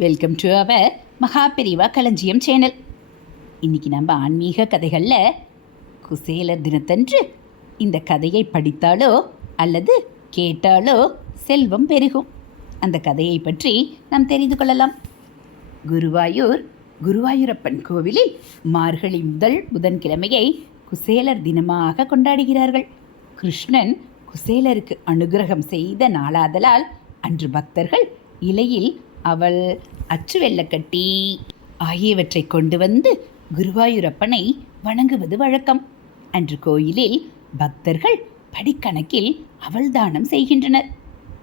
Welcome to our Mahaperiyava களஞ்சியம் channel இன்னைக்கு நம்ம ஆன்மீக கதைகளில் குசேலர் தினத்தன்று இந்த கதையை படித்தாலோ அல்லது கேட்டாலோ செல்வம் பெருகும். அந்த கதையை பற்றி நாம் தெரிந்து கொள்ளலாம். குருவாயூர் குருவாயூரப்பன் கோவிலில் மார்கழி முதல் புதன்கிழமையை குசேலர் தினமாக கொண்டாடுகிறார்கள். கிருஷ்ணன் குசேலருக்கு அனுகிரகம் செய்த நாளாதலால் அன்று பக்தர்கள் இலையில் அவள் அச்சு வெள்ளக்கட்டி ஆகியவற்றை கொண்டு வந்து குருவாயூரப்பனை வணங்குவது வழக்கம். அன்று கோயிலில் பக்தர்கள் படிக்கணக்கில் அவள் தானம் செய்கின்றனர்.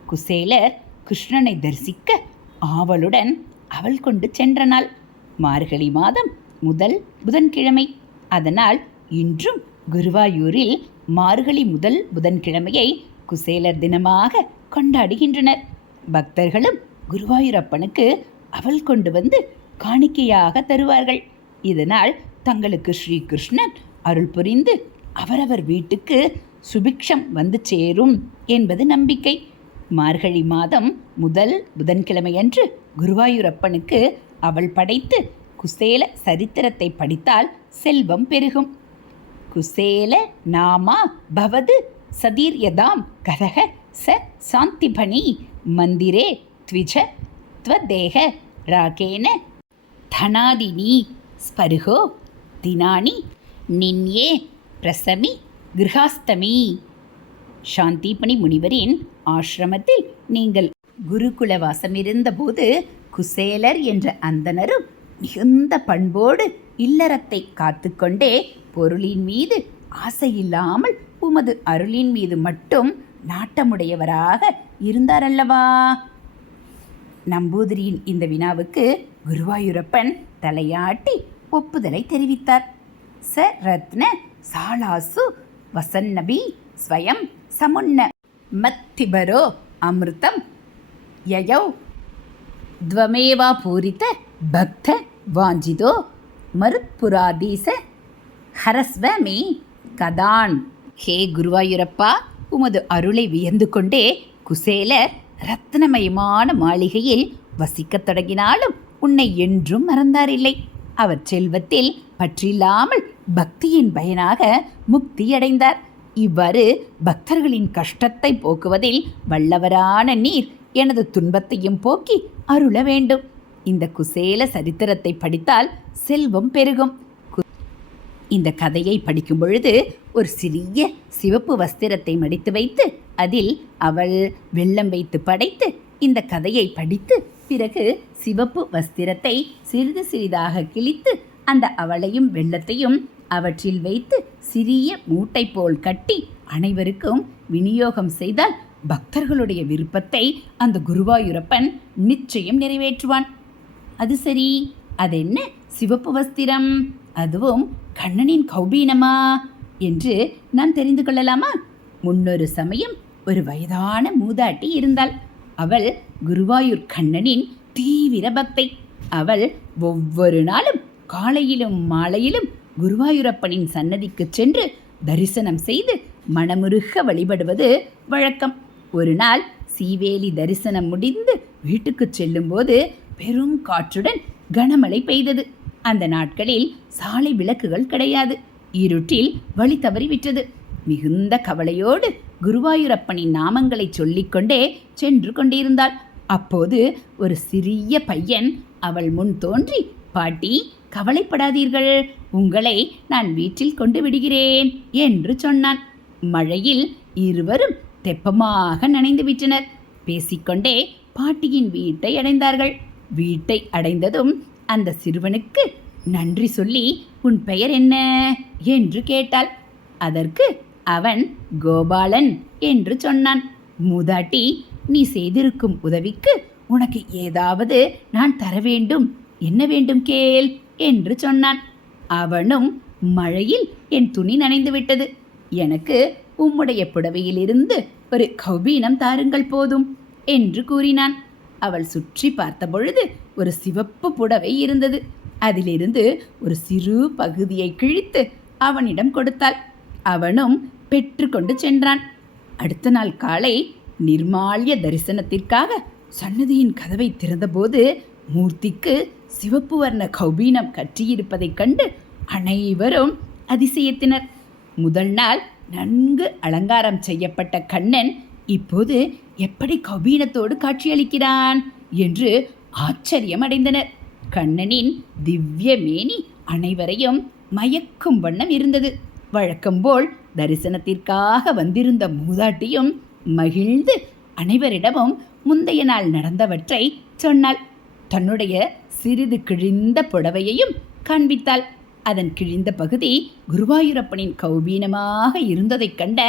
குசேலர் கிருஷ்ணனை தரிசிக்க ஆவலுடன் அவள் கொண்டு சென்ற நாள் மார்கழி மாதம் முதல் புதன்கிழமை. அதனால் இன்றும் குருவாயூரில் மார்கழி முதல் புதன்கிழமையை குசேலர் தினமாக கொண்டாடுகின்றனர். பக்தர்களும் குருவாயூரப்பனுக்கு அவள் கொண்டு வந்து காணிக்கையாக தருவார்கள். இதனால் தங்களுக்கு ஸ்ரீகிருஷ்ணன் அருள் புரிந்து அவரவர் வீட்டுக்கு சுபிக்ஷம் வந்து சேரும் என்பது நம்பிக்கை. மார்கழி மாதம் முதல் புதன்கிழமையன்று குருவாயூரப்பனுக்கு அவள் படைத்து குசேல சரித்திரத்தை படித்தால் செல்வம் பெருகும். குசேல நாமா பவது சதீர்யதாம் கதக ச சாந்திபணி மந்திரே த்விஜ त्वदेह रागेण धनादिनी स्परुहो दिनानि நின்யே பிரசமி கிருஹாஸ்தமி சாந்திபணி முனிவரின் ஆசிரமத்தில் நீங்கள் குருகுல வாசமிருந்தபோது குசேலர் என்ற அந்தணரும் மிகுந்த பண்போடு இல்லறத்தை காத்துக்கொண்டே பொருளின் மீது ஆசையில்லாமல் உமது அருளின் மீது மட்டும் நாட்டமுடையவராக இருந்தாரல்லவா நம்பூதிரியின் இந்த வினாவுக்கு குருவாயூரப்பன் தலையாட்டி ஒப்புதலை தெரிவித்தார். ச ரத்ன சாலாசு வசன்னபி ஸ்வயம் சமுன்ன மத்திபரோ அமிர்தம் யயௌ. துவமேவா பூரித்த பக்த வாஞ்சிதோ மருத்புராதீச ஹரஸ்வமே கதான். ஹே குருவாயூரப்பா உமது அருளை வியந்து கொண்டே குசேலர் ரத்னமயமான மாளிகையில் வசிக்கத் தொடங்கினாலும் உன்னை என்றும் மறந்தாரில்லை. அவர் செல்வத்தில் பற்றில்லாமல் பக்தியின் பயனாக முக்தியடைந்தார் இவ்வாறு பக்தர்களின் கஷ்டத்தை போக்குவதில் வல்லவரான நீர் எனது துன்பத்தையும் போக்கி அருள வேண்டும். இந்த குசேல சரித்திரத்தை படித்தால் செல்வம் பெருகும். இந்த கதையை படிக்கும் பொழுது ஒரு சிறிய சிவப்பு வஸ்திரத்தை மடித்து வைத்து அதில் அவள் வெள்ளம் வைத்து படைத்து இந்த கதையை படித்து பிறகு சிவப்பு வஸ்திரத்தை சிறிது சிறிதாக கிழித்து அந்த அவளையும் வெள்ளத்தையும் அவற்றில் வைத்து சிறிய மூட்டை போல் கட்டி அனைவருக்கும் விநியோகம் செய்தால் பக்தர்களுடைய விருப்பத்தை அந்த குருவாயூரப்பன் நிச்சயம் நிறைவேற்றுவான். அது சரி. அது என்ன சிவப்பு வஸ்திரம். அதுவும் கண்ணனின் கௌபீனமா? என்று நாம் தெரிந்து கொள்ளலாமா? முன்னொரு சமயம் ஒரு வயதான மூதாட்டி இருந்தாள். அவள் குருவாயூர் கண்ணனின் தீவிர பக்தை. அவள் ஒவ்வொரு நாளும் காலையிலும் மாலையிலும் குருவாயூரப்பனின் சன்னதிக்கு சென்று தரிசனம் செய்து மனமுருக வழிபடுவது வழக்கம். ஒரு நாள் சீவேலி தரிசனம் முடிந்து வீட்டுக்கு செல்லும்போது பெரும் காற்றுடன் கனமழை பெய்தது. அந்த நாட்களில் சாலை விளக்குகள் கிடையாது. இருட்டில் வழி தவறிவிட்டது. மிகுந்த கவலையோடு குருவாயூரப்பனின் நாமங்களை சொல்லிக்கொண்டே சென்று கொண்டிருந்தாள். அப்போது ஒரு சிறிய பையன் அவள் முன் தோன்றி பாட்டி கவலைப்படாதீர்கள். உங்களை நான் வீட்டில் கொண்டு விடுகிறேன் என்று சொன்னான். மழையில் இருவரும் தெப்பமாக நனைந்து விட்டனர். பேசிக்கொண்டே பாட்டியின் வீட்டை அடைந்தார்கள். வீட்டை அடைந்ததும் அந்த சிறுவனுக்கு நன்றி சொல்லி உன் பெயர் என்ன? என்று கேட்டாள். அதற்கு அவன் கோபாலன் என்று சொன்னான். மூதாட்டி நீ செய்திருக்கும் உதவிக்கு உனக்கு ஏதாவது நான் தர வேண்டும். என்ன வேண்டும் கேள் என்று சொன்னான். அவனும் மழையில் என் துணி நனைந்து விட்டது. எனக்கு உம்முடைய புடவையிலிருந்து ஒரு கௌபீனம் தாருங்கள் போதும் என்று கூறினான். அவள் சுற்றி பார்த்தபொழுது ஒரு சிவப்பு புடவை இருந்தது. அதிலிருந்து ஒரு சிறு பகுதியை கிழித்து அவனிடம் கொடுத்தாள். அவனும் பெற்றுக்கொண்டு சென்றான். அடுத்த நாள் காலை நிர்மால்ய தரிசனத்திற்காக சன்னதியின் கதவை திறந்தபோது மூர்த்திக்கு சிவப்பு வர்ண கௌபீனம் கட்டியிருப்பதைக் கண்டு அனைவரும் அதிசயத்தினர். முதல் நாள் நன்கு அலங்காரம் செய்யப்பட்ட கண்ணன் இப்போது எப்படி கவீனத்தோடு காட்சியளிக்கிறான் என்று ஆச்சரியம் அடைந்தனர் கண்ணனின் திவ்ய மேனி அனைவரையும் மயக்கும் வண்ணம் இருந்தது. வழக்கம்போல் தரிசனத்திற்காக வந்திருந்த மூதாட்டியும் மகிழ்ந்து அனைவரிடமும் முந்தைய நாள் நடந்தவற்றை சொன்னாள். தன்னுடைய சிறிது கிழிந்த புடவையையும் காண்பித்தாள். அதன் கிழிந்த பகுதி குருவாயூரப்பனின் கௌபீனமாக இருந்ததைக் கண்ட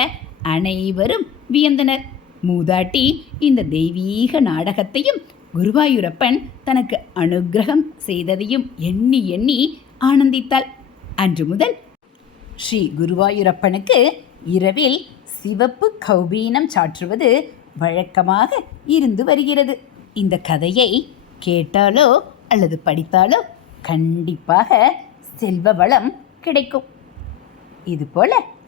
அனைவரும் வியந்தனர். மூதாட்டி இந்த தெய்வீக நாடகத்தையும் குருவாயூரப்பன் தனக்கு அனுக்கிரகம் செய்ததையும் எண்ணி எண்ணி ஆனந்தித்தாள். அன்று முதல் ஸ்ரீ குருவாயூரப்பனுக்கு இரவில் சிவப்பு கௌபீனம் சாற்றுவது வழக்கமாக இருந்து வருகிறது. இந்த கதையை கேட்டாலோ அல்லது படித்தாலோ கண்டிப்பாக செல்வ வளம் கிடைக்கும். இதுபோல்